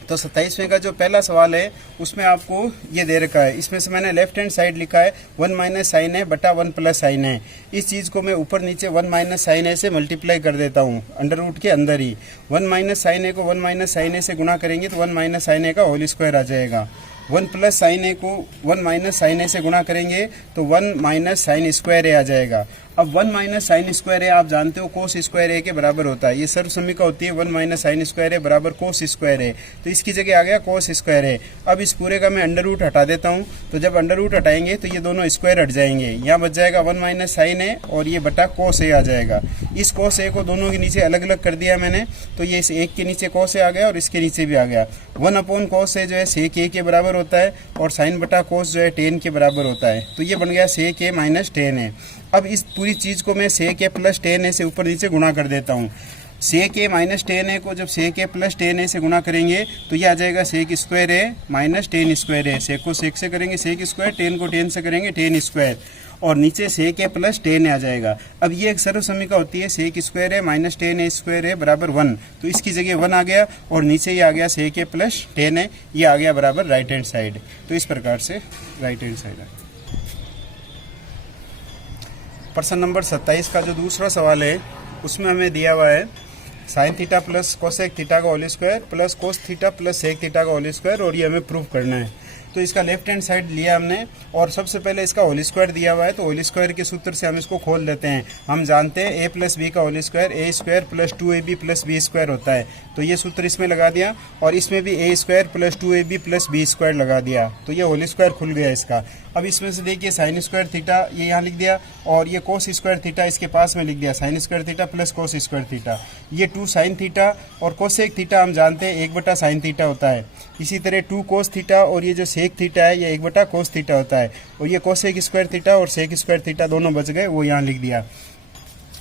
तो 27वें का जो पहला सवाल है उसमें आपको ये दे रखा है, इसमें से मैंने लेफ्ट हैंड साइड लिखा है 1 माइनस साइन है बटा 1 प्लस साइन है। इस चीज़ को मैं ऊपर नीचे 1 माइनस साइन है से मल्टीप्लाई कर देता हूँ अंडर रूट के अंदर ही। 1 माइनस साइन है को 1 माइनस साइन है से गुणा करेंगे तो 1 माइनस साइन है का होल स्क्वायर आ जाएगा। 1 प्लस साइन ए को 1 माइनस साइन ए से गुणा करेंगे तो 1 माइनस साइन स्क्वायर ए आ जाएगा। अब 1 माइनस साइन स्क्वायर ए आप जानते हो कोस स्क्वायर ए के बराबर होता है, ये सर्वसम्मिका होती है 1 माइनस साइन स्क्वायर ए बराबर कोस स्क्वायर ए, तो इसकी जगह आ गया कोस स्क्वायर ए। अब इस पूरे का मैं अंडर रूट हटा देता हूँ, तो जब अंडर रूट हटाएंगे तो ये दोनों स्क्वायर हट जाएंगे, यहाँ बच जाएगा 1 माइनस साइन ए और ये बटा कोस ए आ जाएगा। इस कोस ए को दोनों के नीचे अलग अलग कर दिया मैंने, तो ये इस एक के नीचे कोस ए आ गया और इसके नीचे भी आ गया। 1 अपॉन कोस ए जो है सेक ए के बराबर होता है और साइन बटा कोस जो है टेन के बराबर होता है, तो ये बन गया सेक ए माइनस टेन ए। अब इस पूरी चीज़ को मैं सेक ए प्लस टेन ए से ऊपर नीचे गुणा कर देता हूँ। सेक ए माइनस टेन ए को जब सेक ए प्लस टेन ए से गुणा करेंगे तो ये आ जाएगा सेक स्क्वायर ए माइनस टेन स्क्वायर ए। सेक को सेक से करेंगे सेक स्क्वायर, टेन को टेन से करेंगे टेन स्क्वायर और नीचे सेक ए प्लस टेन ए आ जाएगा। अब ये एक सर्वसम्मिका होती है सेक स्क्वायर ए माइनस टेन ए स्क्वायर ए बराबर 1, तो इसकी जगह 1 आ गया और नीचे ये आ गया सेक ए प्लस टेन ए, ये आ गया बराबर राइट हैंड साइड। तो इस प्रकार से राइट हैंड साइड है। प्रश्न नंबर 27 का जो दूसरा सवाल है उसमें हमें दिया हुआ है sine theta plus cosec theta का whole square plus cos theta plus sec theta का होल स्क्वायर, और ये हमें प्रूव करना है। तो इसका लेफ्ट हैंड साइड लिया हमने और सबसे पहले इसका होल स्क्वायर दिया हुआ है, तो होल स्क्वायर के सूत्र से हम इसको खोल लेते हैं। हम जानते हैं ए प्लस बी का whole square A square plus 2ab plus B square होता है, तो ये सूत्र इसमें लगा दिया और इसमें भी A square plus 2ab plus B square लगा दिया, तो ये होल स्क्वायर खुल गया इसका। अब इसमें से देखिए साइन स्क्वायर थीटा ये यहाँ लिख दिया और ये कोस स्क्वायर थीटा इसके पास में लिख दिया, sign square theta plus cos square theta. ये 2 साइन थीटा और कोसेक थीटा हम जानते हैं 1 बटा साइन थीटा होता है। इसी तरह 2 कोस थीटा और ये जो सेक थीटा है ये 1 बटा कोस थीटा होता है, और ये कोसेक स्क्वायर थीटा और सेक स्क्वायर थीटा दोनों बच गए, वो यहाँ लिख दिया।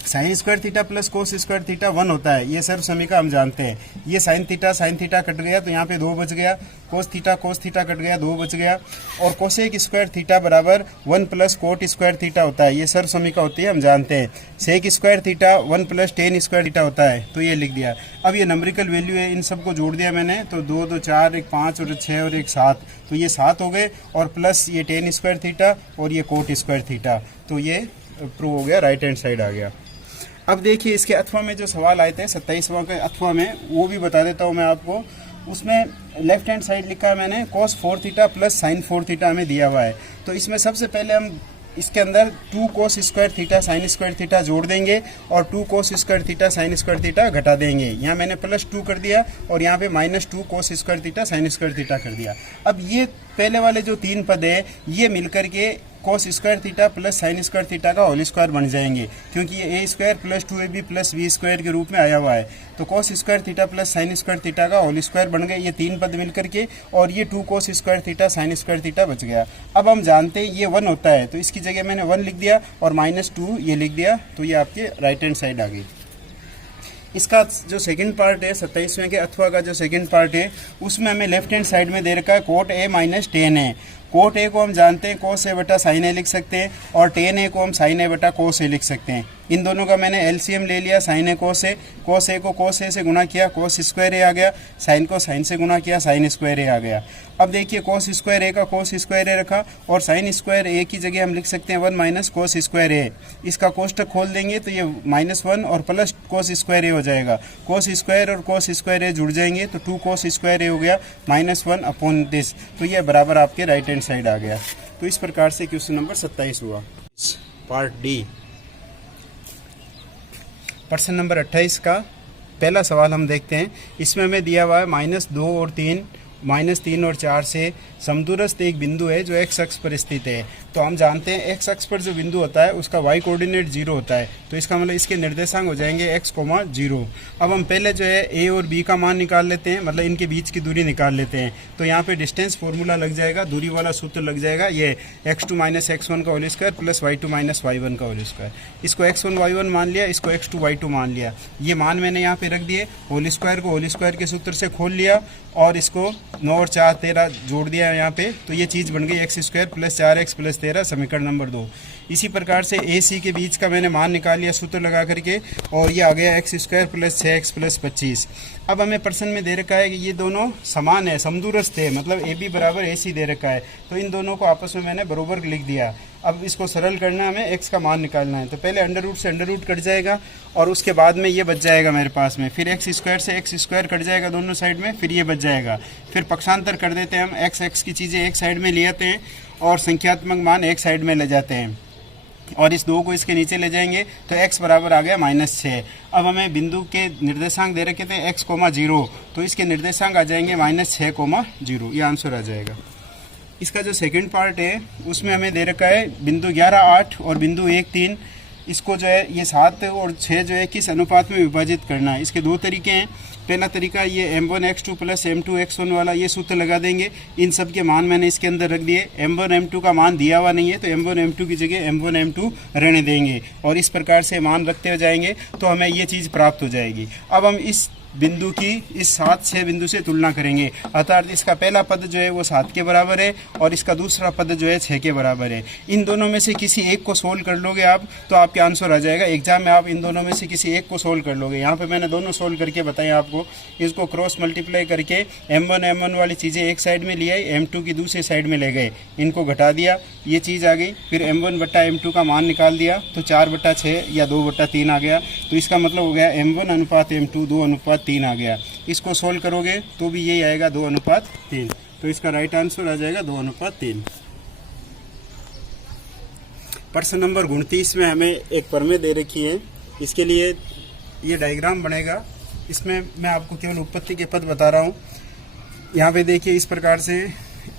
Sign square theta plus cos square theta 1 होता है, ये सर्वसम्मिका हम जानते हैं। ये साइन थीटा कट गया तो यहाँ पे 2 बच गया, कोस थीटा कट गया 2 बच गया, और कोसेक स्क्वायर थीटा बराबर 1 प्लस कोट स्क्वायर थीटा होता है, ये सर्वसम्मिका होती है हम जानते हैं। Sec square theta 1 plus ten square theta होता है, तो ये लिख दिया। अब ये नंबरिकल वैल्यू है, इन सबको जोड़ दिया मैंने, तो 2 2 4 1 5 और 6 और 1 7, तो ये 7 हो गए, और प्लस ये टेन स्क्वायर थीटा और ये कोट स्क्वायर थीटा, तो ये प्रूव हो गया, राइट हैंड साइड आ गया। अब देखिए इसके अथवा में जो सवाल आए थे 27वां के अथवा में, वो भी बता देता हूँ मैं आपको। उसमें लेफ्ट हैंड साइड लिखा है मैंने cos 4 theta plus sign 4 theta हमें दिया हुआ है। तो इसमें सबसे पहले हम इसके अंदर 2 कोस square theta sine square theta जोड़ देंगे और 2 कोस square theta sine square theta घटा देंगे। यहाँ मैंने +2 कर दिया और यहाँ पे -2 कोस square theta sine square theta कर दिया। अब ये पहले वाले जो 3 पद है ये मिलकर के cos square theta plus sine square theta का होल स्क्वायर बन जाएंगे, क्योंकि ये A square plus 2ab plus B square के रूप में आया हुआ है। तो cos square theta plus sine square theta का होल स्क्वायर बन गए ये 3 पद मिलकर के, और ये 2 कोस square theta sine square theta बच गया। अब हम जानते हैं ये 1 होता है, तो इसकी जगह मैंने 1 लिख दिया और -2 ये लिख दिया, तो ये आपके राइट हैंड साइड आ गई। इसका जो सेकंड पार्ट है 27वें के अथवा का जो सेकंड पार्ट है उसमें हमें लेफ्ट हैंड साइड में दे रखा है cot A minus ten A. Cot A को हम जानते हैं कोस ए बटा साइन ए लिख सकते हैं, और टेन ए को हम साइन ए बटा कोस ए लिख सकते हैं। इन दोनों का मैंने एलसीएम ले लिया, साइन ए कोस ए को कोस ए से गुणा किया, कोस स्क्वायर ए आ गया, साइन को साइन से गुणा किया, साइन स्क्वायर ए आ गया। अब देखिए कोस स्क्वायर ए का कोस स्क्वायर ए रखा, और साइन स्क्वायर ए की जगह हम लिख सकते हैं 1 माइनस कोस स्क्वायर ए। इसका कोष्टक खोल देंगे तो ये -1 और प्लस कोस स्क्वायर ए हो जाएगा। कोस स्क्वायर और कोस स्क्वायर ए जुड़ जाएंगे तो 2 कोस स्क्वायर ए हो गया -1 अपॉन दिस, तो ये बराबर आपके राइट हैंड साइड आ गया। तो इस प्रकार से क्वेश्चन नंबर 27 हुआ। पार्ट डी प्रश्न नंबर 28 का पहला सवाल हम देखते हैं। इसमें हमें दिया हुआ है -2 और 3 -3 और 4 से समदूरस्थ एक बिंदु है जो x अक्ष पर स्थित है। तो हम जानते हैं x अक्ष पर जो बिंदु होता है उसका y कोऑर्डिनेट 0 होता है, तो इसका मतलब इसके निर्देशांक हो जाएंगे x, 0। अब हम पहले जो है a और b का मान निकाल लेते हैं, मतलब इनके बीच की दूरी निकाल लेते हैं। तो यहाँ पे डिस्टेंस फॉर्मूला लग जाएगा, दूरी वाला सूत्र लग जाएगा, ये x2 - x1 का whole square plus y2 - y1 का होल स्क्वायर। इसको x1 y1 मान लिया, इसको x2 y2 मान लिया। ये मान मैंने यहाँ पे रख दिए, होल स्क्वायर को होल स्क्वायर के सूत्र से खोल लिया और इसको 9 और 4 13 जोड़ दिया यहाँ पे, तो ये चीज़ बन गई x² + 4x + 13 समीकरण नंबर 2। इसी प्रकार से ए सी के बीच का मैंने मान निकाल लिया सूत्र लगा करके, और ये आ गया x square plus 6x plus 25। अब हमें प्रश्न में दे रखा है कि ये दोनों समान है, समदूरस्थ है, मतलब ए बी बराबर ए सी दे रखा है, तो इन दोनों को आपस में मैंने बराबर लिख दिया। अब इसको सरल करना है, हमें x का मान निकालना है, तो पहले अंडर रूट से अंडर रूट कट जाएगा और उसके बाद में ये बच जाएगा मेरे पास में, फिर एक्स स्क्वायर से एक्स स्क्वायर कट जाएगा दोनों साइड में, फिर ये बच जाएगा, फिर पक्षांतर कर देते हैं हम, x की चीज़ें एक साइड में ले आते हैं और संख्यात्मक मान एक साइड में ले जाते हैं और इस 2 को इसके नीचे ले जाएंगे तो x बराबर आ गया -6। अब हमें बिंदु के निर्देशांक दे रखे थे x, 0, तो इसके निर्देशांक आ जाएंगे -6, 0, ये आंसर आ जाएगा। इसका जो सेकंड पार्ट है उसमें हमें दे रखा है बिंदु 11, 8 और बिंदु 1, 3, इसको जो है ये 7 और 6 जो है किस अनुपात में विभाजित करना है। इसके 2 तरीके हैं। पहला तरीका ये m1x2 प्लस m2x1 वाला ये सूत्र लगा देंगे। इन सब के मान मैंने इसके अंदर रख दिए। m1 m2 का मान दिया हुआ नहीं है तो m1 m2 की जगह m1 m2 रहने देंगे और इस प्रकार से मान रखते हुए जाएंगे तो हमें ये चीज़ प्राप्त हो जाएगी। अब हम इस बिंदु की इस 7, 6 बिंदु से तुलना करेंगे, अर्थात इसका पहला पद जो है वो 7 के बराबर है और इसका दूसरा पद जो है 6 के बराबर है। इन दोनों में से किसी एक को सोल्व कर लोगे आप तो आपके आंसर आ जाएगा। एग्जाम में आप इन दोनों में से किसी एक को सोल्व कर लोगे। यहाँ पे मैंने दोनों सोल्व करके बताए आपको। इसको क्रॉस मल्टीप्लाई करके m1 वाली चीज़ें एक साइड में ले आई, m2 की दूसरी साइड में ले गए, इनको घटा दिया, ये चीज़ आ गई। फिर m1 बट्टा m2 का मान निकाल दिया तो 4/6 या 2/3 आ गया। तो इसका मतलब हो गया m1 अनुपात m2 2:3 आ गया। इसको सोल्व करोगे तो भी यही आएगा 2:3। तो इसका राइट आंसर आ जाएगा 2:3। प्रश्न नंबर 29 में हमें एक प्रमेय दे रखी है। इसके लिए ये डायग्राम बनेगा। इसमें मैं आपको केवल उत्पत्ति के पद बता रहा हूँ। यहाँ पे देखिए इस प्रकार से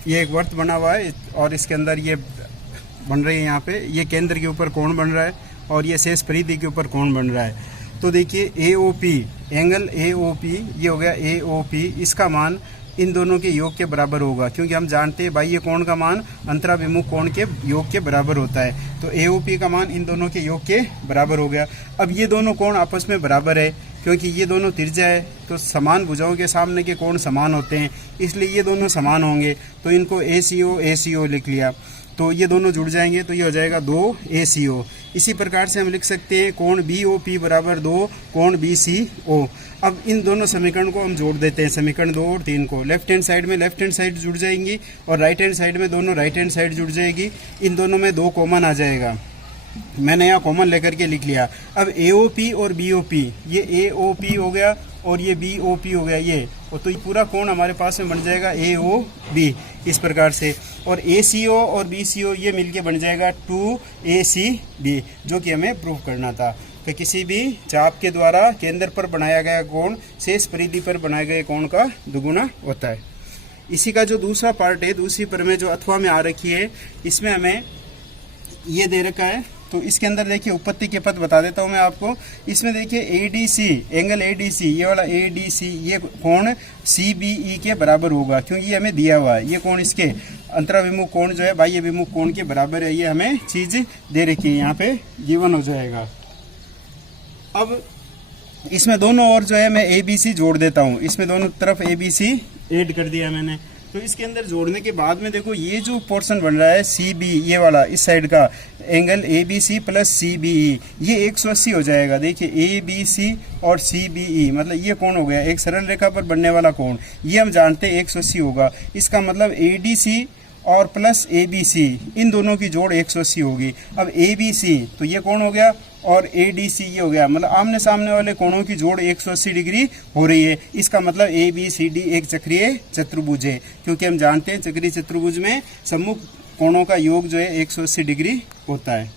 ये एक वर्त बना हुआ है और इसके अंदर ये बन रही है, यहाँ पे ये केंद्र के ऊपर कोण बन रहा है और ये शेष परिधि के ऊपर कोण बन रहा है। तो देखिए AOP, एंगल AOP, ये हो गया AOP, इसका मान इन दोनों के योग के बराबर होगा, क्योंकि हम जानते हैं बाह्य कोण का मान अंतराभिमुख कोण के योग के बराबर होता है। तो AOP का मान इन दोनों के योग के बराबर हो गया। अब ये दोनों कोण आपस में बराबर है, क्योंकि ये दोनों त्रिज्या है तो समान भुजाओं के सामने के कोण समान होते हैं, इसलिए ये दोनों समान होंगे। तो इनको ACO लिख लिया तो ये दोनों जुड़ जाएंगे तो ये हो जाएगा 2 ACO। इसी प्रकार से हम लिख सकते हैं कोण BOP बराबर 2 कोण BCO। अब इन दोनों समीकरण को हम जोड़ देते हैं, समीकरण 2 और 3 को। लेफ्ट हैंड साइड में लेफ्ट हैंड साइड जुड़ जाएंगी और राइट हैंड साइड में दोनों राइट हैंड साइड जुड़ जाएगी। इन दोनों में 2 कॉमन आ जाएगा, मैंने यहाँ कॉमन लेकर के लिख लिया। अब AOP और BOP, ये AOP हो गया और ये BOP हो गया ये, और तो ये पूरा कोण हमारे पास में बन जाएगा AOB इस प्रकार से। और ACO और BCO ये मिलके बन जाएगा 2ACB, जो कि हमें प्रूव करना था कि किसी भी चाप के द्वारा केंद्र पर बनाया गया कोण शेष परिधि पर बनाए गए कोण का दुगुना होता है। इसी का जो दूसरा पार्ट है, दूसरी प्रमेय जो अथवा में आ रखी है, इसमें हमें ये दे रखा है। तो इसके अंदर देखिए उत्पत्ति के पद बता देता हूँ मैं आपको। इसमें देखिए ADC, एंगल ADC, ये वाला ADC, ये कोण CBE के बराबर होगा, क्योंकि ये हमें दिया हुआ है। ये कोण इसके अंतराभिमुख कोण जो है बाह्य विमुख कोण के बराबर है, ये हमें चीज दे रखी है, यहाँ पे गिवन हो जाएगा। अब इसमें दोनों और जो है मैं ABC जोड़ देता हूँ, इसमें दोनों तरफ ABC ऐड कर दिया मैंने। तो इसके अंदर जोड़ने के बाद में देखो ये जो पोर्शन बन रहा है CB, ये वाला इस साइड का एंगल ABC प्लस CBE, ये 180 हो जाएगा। देखिए ABC और CBE मतलब ये कोण हो गया एक सरल रेखा पर बनने वाला कोण, ये हम जानते हैं 180 होगा। इसका मतलब ADC और प्लस ABC, इन दोनों की जोड़ 180 होगी। अब ABC तो ये कोण हो गया और ADC ये हो गया, मतलब आमने सामने वाले कोणों की जोड़ 180 डिग्री हो रही है। इसका मतलब ABCD एक चक्रीय चतुर्भुज है, क्योंकि हम जानते हैं चक्रीय चतुर्भुज में सम्मुख कोणों का योग जो है 180 डिग्री होता है।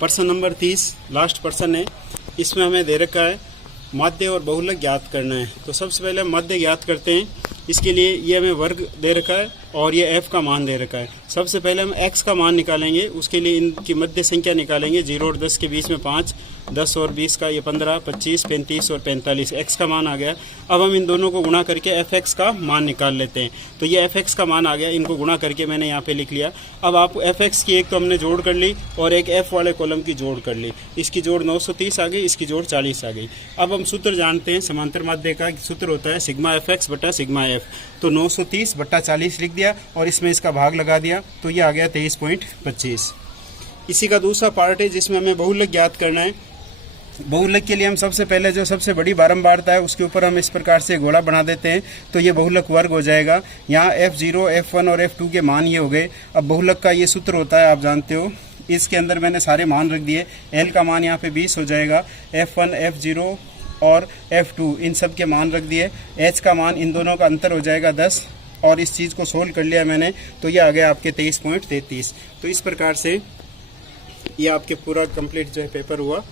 प्रश्न नंबर 30 लास्ट प्रश्न है। इसमें हमें दे रखा है माध्य और बहुलक ज्ञात करना है। तो सबसे पहले हम माध्य ज्ञात करते हैं। इसके लिए ये हमें वर्ग दे रखा है और ये f का मान दे रखा है। सबसे पहले हम x का मान निकालेंगे, उसके लिए इनकी मध्य संख्या निकालेंगे। 0 और 10 के बीच में 5, 10 और 20 का ये 15, 25, 35 और 45, x का मान आ गया। अब हम इन दोनों को गुणा करके fx का मान निकाल लेते हैं। तो ये fx का मान आ गया, इनको गुणा करके मैंने यहाँ पे लिख लिया। अब आप fx की एक तो हमने जोड़ कर ली और एक f वाले कॉलम की जोड़ कर ली। इसकी जोड़ 930 आ गई, इसकी जोड़ 40 आ गई। अब हम सूत्र जानते हैं समांतर माध्य का, सूत्र होता है सिग्मा fx बटा सिग्मा f। तो 930 बटा 40 लिख दिया दिया और इसमें इसका भाग लगा दिया, तो ये आ गया 23.25। इसी का दूसरा पार्ट है जिसमें हमें बहुलक ज्ञात करना है। बहुलक के लिए हम सबसे पहले जो सबसे बड़ी बारंबारता है उसके ऊपर हम इस प्रकार से गोला बना देते हैं, तो ये बहुलक वर्ग हो जाएगा। यहाँ F0, F1 और F2 के मान ये हो गए। अब बहुलक का ये सूत्र होता है, आप जानते हो, इसके अंदर मैंने सारे मान रख दिए। L का मान यहाँ पे 20 हो जाएगा, F1, F0 और F2 इन सब के मान रख दिए। H का मान, इन दोनों का अंतर हो जाएगा 10, और इस चीज़ को सोल्व कर लिया मैंने, तो ये आ गया आपके 23.33। तो इस प्रकार से ये आपके पूरा कंप्लीट जो है पेपर हुआ।